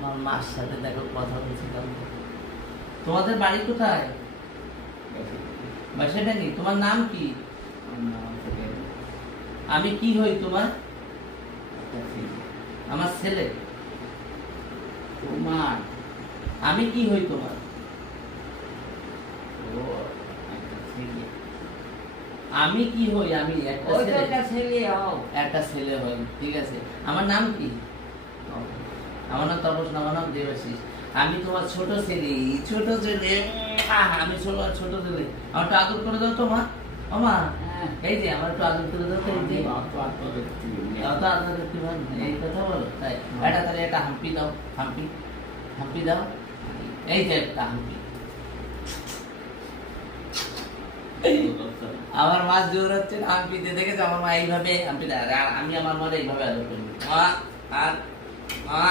আমার মার সাথে দেখো কথা বলছিলাম। তোমাদের বাড়ি কোথায়? বাসাটাঙ্গি। তোমার নাম কি? আমি কি হই তোমার? আমার ছেলে। তোমার আমি কি হই তোমার? আমি কি হই? আমি একটা ছেলে। একটা ছেলে হই, ঠিক আছে। আমার নাম কি? আমার নাম তপস না, আমার নাম দেবাশিস। আমি তোমার ছোট ছেলে। ছোট ছেলে, আমি ছোট ছেলে। আমার একটু আদর করে দাও তো মা। ও মা, এই যে আমার একটু আদর করে দাও তো। এই যে অত আদর করতে পারেন না, এই কথা বলো তাই। এটা তাহলে একটা হাম্পি দাও। হাম্পি হাম্পি দাও। এই যে একটা হাম্পি। আমার মা জোর হচ্ছে না হাম্পি দিয়ে, দেখেছো আমার মা এইভাবে হাম্পি দেয়। আর আমি আমার মার এইভাবে আদর করি। মা আর মা